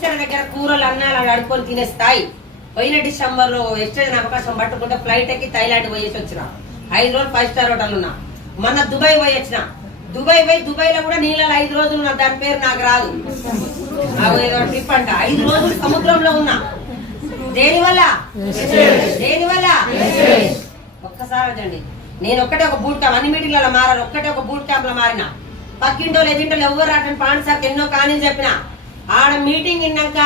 Teacher దగ్గర కూరలు అన్నాలు అవి అడుక్కొని తినే స్థాయి. పోయిన డిసెంబర్లో ఎక్స్చేంజ్ అవకాశం పట్టుకుంటే ఫ్లైట్ ఎక్కి థైలాండ్ పోయేసి వచ్చిన. ఐదు రోజులు ఫైవ్ స్టార్ హోటల్ ఉన్నా. మొన్న దుబాయ్ పోయి వచ్చిన. దుబాయ్ పోయి దుబాయ్లో కూడా నీళ్ళలో ఐదు రోజులు ఉన్నా. దాని పేరు నాకు రాదు. ట్రిప్ అంట. ఐదు రోజులు సముద్రంలో ఉన్నా. దేని వల్ల దేని వల్ల ఒక్కసారి వదండి నేను ఒక్కటే ఒక బూట్ క్యాంప్ అన్ని మీటింగ్లలో మారాను. ఒక్కటే ఒక బూట్ క్యాంప్లో మారిన. పక్కింటో ఎదింటో ఎవరు రాటని పాండి సార్ ఎన్నో కానీ చెప్పిన. ఆడ మీటింగ్ విన్నాక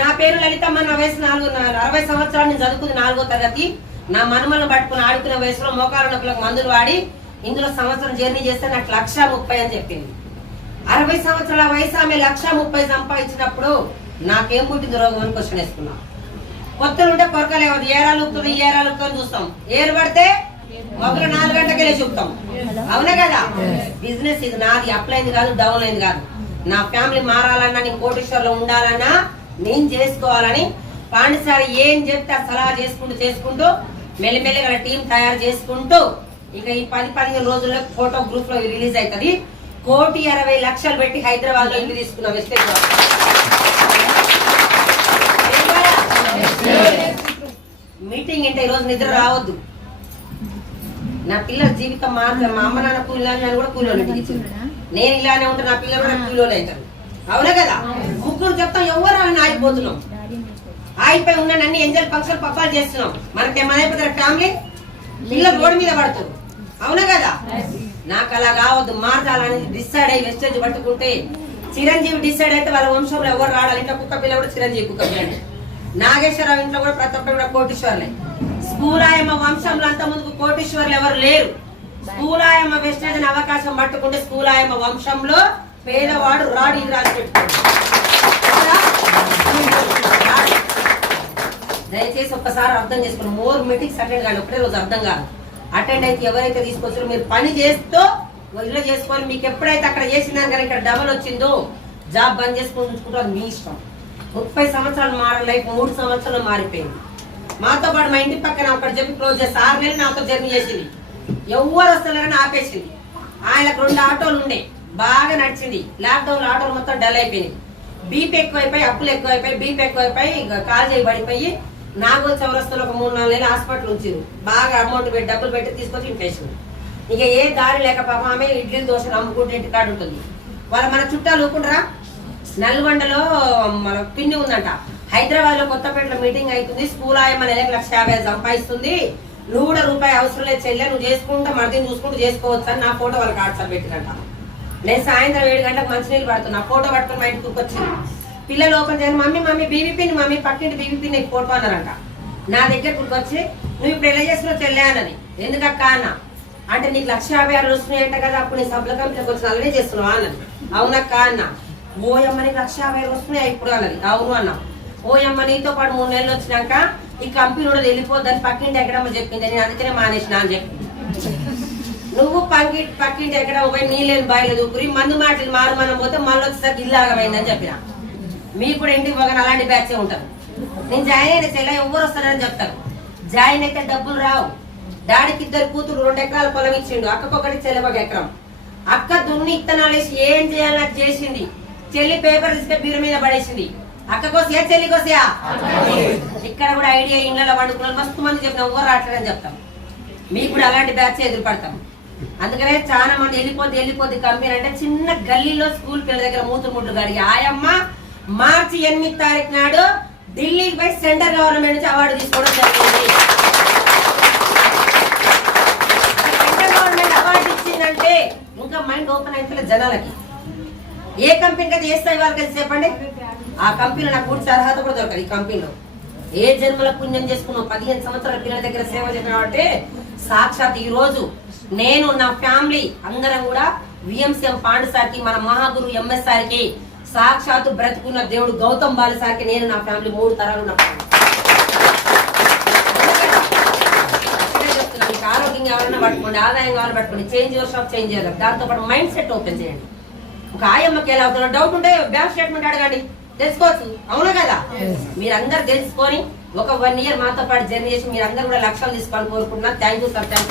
నా పేరు లలితమ్మ నా వయసు నాలుగు అరవై సంవత్సరాలు నేను చదువుకుంది నాలుగో తరగతి. నా మనుమలను పట్టుకుని ఆడుకునే వయసులో మోకాల నొప్పులకు మందులు వాడి ఇందులో సంవత్సరం జర్నీ చేస్తే నాకు లక్ష ముప్పై అని చెప్పింది. అరవై సంవత్సరాల వయసు ఆమె లక్ష ముప్పై సంపాదించినప్పుడు నాకేం పుట్టింది రోగం అని క్వశ్చన్ వేసుకున్నా. కొత్తలు ఉంటే కొరకలు ఏవద్దు ఏరాలు ఉక్కుతుంది ఏరాలు ఉక్కుతుంది చూస్తాం. ఏరు పడితే మొదలు నాలుగు గంటకెళ్ళి చూపుతాం అవునా కదా? బిజినెస్ ఇది నాది అప్ అయింది కాదు డౌన్ అయింది కాదు. నా ఫ్యామిలీ మారాలన్నా నేను కోటేశ్వర్లో ఉండాలన్నా నేను చేసుకోవాలని పాండిసారి ఏం చెప్తే సలహా చేసుకుంటూ చేసుకుంటూ మెల్లిమెల్లిగా టీం తయారు చేసుకుంటూ ఇక ఈ పది పదిహేను రోజుల్లో ఫోటో గ్రూప్లో రిలీజ్ అవుతుంది. కోటి అరవై లక్షలు పెట్టి హైదరాబాద్లో ఇల్లు తీసుకున్నాం వెస్టేజ్ మీటింగ్ అంటే ఈరోజు నిద్ర రావద్దు. నా పిల్లల జీవితం మాత్రం మా అమ్మ నాన్న కూలి అని కూడా కూలి నేను ఇలానే ఉంటే నా పిల్లలు కూడా కూలీలు అవుతారు. అవునా కదా? ముగ్గురు చెప్తాం ఎవరు అని ఆగిపోతున్నాం. ఆగిపోయి ఉన్నాను అన్ని ఎంజాయ్ ఫంక్షన్ పప్పాలు చేస్తున్నాం. మనకి ఏమైపోతారు ఫ్యామిలీ? పిల్లలు రోడ్డు మీద పడతారు. అవునా కదా? నాకు అలా కావద్దు. మార్చాలని డిసైడ్ అయ్యి వెస్టేజ్ పట్టుకుంటే చిరంజీవి డిసైడ్ అయితే వాళ్ళ వంశంలో ఎవరు రాడాలి? ఇంట్లో కుక్క పిల్ల కూడా చిరంజీవి కుక్క పిల్ల. నాగేశ్వరరావు ఇంట్లో కూడా ప్రతి ఒక్కరు కూడా కోటీశ్వర్లే. స్కూలాయమ్మ వంశంలో అంత ముందుకు కోటీశ్వర్లు ఎవరు లేరు. స్కూలాయమ్మ వెస్టేజ్ అవకాశం పట్టుకుంటే స్కూలాయమ్మ వంశంలో పేదవాడు రాడు ఇది రాసి పెట్టుకోండి దయచేసి ఒక్కసారి అర్థం చేసుకోండి మోర్ మీటింగ్స్ అటెండ్ కాదు ఒకటే రోజు అర్థం కాదు. అటెండ్ అయితే ఎవరైతే తీసుకొచ్చారో మీరు పని చేస్తూ ఇల్లు చేసుకొని మీకు ఎప్పుడైతే అక్కడ చేసిన కానీ ఇక్కడ డబల్ వచ్చిందో జాబ్ బంద్ చేసుకొని అది మీ ఇష్టం. ముప్పై సంవత్సరాలు మార లైఫ్ మూడు సంవత్సరాలు మారిపోయింది. మాతో పాటు మా ఇంటి పక్కన అక్కడ చెప్పి క్లోజ్ చేసి ఆరు నెలలు నాతో జర్నీ చేసింది. ఎవరు వస్తలేరని ఆపేసింది. ఆయనకు రెండు ఆటోలు ఉండే. బాగా నడిచింది. లాక్డౌన్ ఆటోలు మొత్తం డల్ అయిపోయినాయి. బీపీ ఎక్కువైపోయి అప్పులు ఎక్కువైపోయి బీపీ ఎక్కువైపోయి కాల్ చేయి పడిపోయి నాగోల్ చౌరస్తులు ఒక మూడు నాలుగు నెలలు హాస్పిటల్ ఉంచారు. బాగా అమౌంట్ పెట్టి డబ్బులు పెట్టి తీసుకొచ్చి ఇంపేసింది ఇక ఏ దారి లేక పాపం ఆమె ఇడ్లీ దోశలు అమ్ముకుంటే ఇంటికాడ ఉంటుంది. వాళ్ళ మన చుట్టాలు ఊకుంటారా నల్గొండలో మన పిన్ని ఉందంట. హైదరాబాద్లో కొత్తపేటలో మీటింగ్ అవుతుంది. స్కూల్ ఆయమ్మ మన నెలకు లక్ష యాభై సంపాదిస్తుంది. నువ్వు కూడా రూపాయి అవసరం లేదు చెల్లె నువ్వు చేసుకుంటా మరిదిని చూసుకుంటూ చేసుకోవచ్చు అని నా ఫోటో వాళ్ళకి వాట్సాప్ పెట్టినట్ట నేను సాయంత్రం ఏడు గంటలకు మంచినీళ్ళు పడుతున్నా ఫోటో పట్టుకుని మా ఇంటికి వచ్చింది పిల్లలు ఓపెన్ చేయను మమ్మీ మమ్మీ బీబీపీని మమ్మీ పక్కింటి బీబీపీని నీకు ఫోటో అన్నారంట. నా దగ్గరకు వచ్చి నువ్వు ఇప్పుడు ఎలా చేస్తున్నావు చెల్లె అన్నది. ఎందుకక్క అన్న. అంటే నీకు లక్ష యాభై ఆరు వస్తున్నాయంట కదా అప్పుడు నీ సభ్యుల కంపెనీకి వచ్చి అలానే చేస్తున్నావు అన్నది. అవునక్క అన్న. ఓయమ్మ నీకు లక్ష యాభై ఆరు వస్తున్నాయి ఇప్పుడు అన్నది. అవును అన్న. ఓయమ్మ నీతో పాటు మూడు నెలలు వచ్చినాక ఈ కంపెనీ కూడా వెళ్ళిపోద్దని పక్కింటి ఎక్కడమ్మ చెప్పింది. నేను అందుకనే మానేసిన అని చెప్పి. నువ్వు పక్కి పక్కింటి ఎక్కడ పోయి నీళ్ళని బాయిలు దూకురి మందు మాటలు మారు మనం పోతే మళ్ళీ ఒకసారి ఇల్లాగమైందని చెప్పిన. మీకు కూడా ఇంటికి పోగానే అలాంటి బ్యాచే ఉంటారు. నేను జాయిన్ అయిన చెల్లె ఎవరు వస్తారని చెప్తారు. జాయిన్ అయితే డబ్బులు రావు. డాడీకి ఇద్దరు కూతురు రెండు ఎకరాల పొలం ఇచ్చిండు. అక్కకొకటి చెల్లె ఒక ఎకరం. అక్క దున్ని ఇత్తనాలు వేసి ఏం చేయాలని చేసింది. చెల్లి పేపర్ తీసుకొని బీరు మీద పడేసింది. అక్క కోసయా చెల్లి కోసయా? ఇక్కడ కూడా ఐడియా ఇండ్లలో వండుకున్నాను. మస్తు మంది చెప్పిన ఎవరు రావట్లేదని చెప్తాం. మీకు కూడా అలాంటి బ్యాచ్ ఎదురుపడతాం. అందుకనే చాలా మంది వెళ్ళిపోద్ది వెళ్ళిపోద్ది కంపెనీ అంటే చిన్న గల్లీలో స్కూల్ పిల్లల దగ్గర మూతులు ముట్లు గడిగి ఆయమ్మ మార్చి ఎనిమిది తారీఖు నాడు ఢిల్లీకి పోయి సెంట్రల్ గవర్నమెంట్ నుంచి అవార్డు తీసుకోవడం జరిగింది. సెంట్రల్ గవర్నమెంట్ అవార్డు ఇచ్చిందంటే ఇంకా మైండ్ ఓపెన్ అయితే జనాలకి. ఏ కంపెనీకి అయితే చేస్తాయి వాళ్ళకి చెప్పండి? ఆ కంపెనీలో నాకు పూర్తి అర్హత కూడా దొరకదు ఈ కంపెనీలో. ఏ జన్మల పుణ్యం చేసుకున్నావు? పదిహేను సంవత్సరాల పిల్లల దగ్గర సేవ చేసిన కాబట్టి సాక్షాత్ ఈ రోజు నేను నా ఫ్యామిలీ అందరం కూడా విఎంసీఎం పాండు సార్కి మన మహాగురు ఎంఎస్ సార్కి సాక్షాత్ బ్రతుకున్న దేవుడు గౌతమ్ బాలి సార్కి నేను నా ఫ్యామిలీ మూడు తరాలు ఉన్న ఆరోగ్యం కావాలన్నా పట్టుకోండి ఆదాయం కావాలని పట్టుకోండి చేంజ్ యువర్ షాప్ చేంజ్ చేయాలి. దాంతో పాటు మైండ్ సెట్ ఓపెన్ చేయండి. ఒక ఆయమ్మకి ఎలా అవుతుందో డౌట్ ఉంటే బ్యాంక్ స్టేట్మెంట్ అడగండి. తెలుసుకోవచ్చు. అవునా కదా? మీరందరూ తెలుసుకొని ఒక వన్ ఇయర్ మాతో పాటు జర్నీ చేసి మీరందరూ కూడా లక్ష్యాలు తీసుకోవాలని కోరుకుంటున్నా. Thank you sir thank